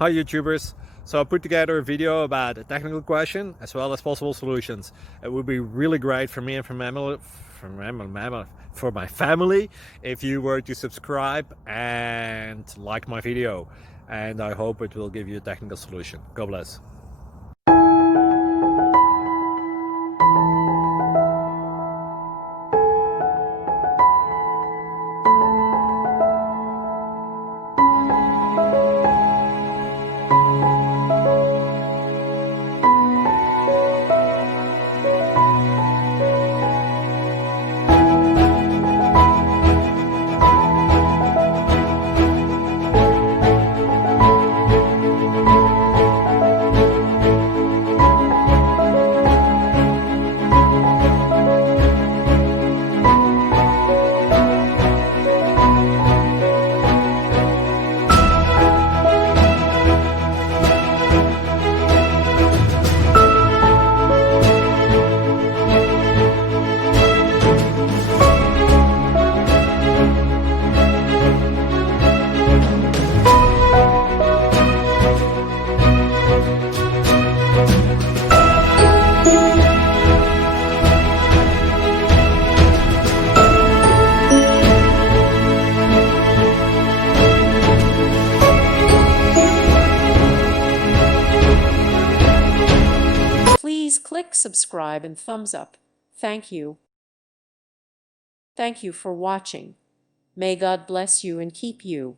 Hi YouTubers. So I put together a video about a technical question as well as possible solutions. It would be really great for me and for my family if you were to subscribe and like my video. And I hope it will give you a technical solution. God bless. Please click subscribe and thumbs up. Thank you. Thank you for watching. May God bless you and keep you.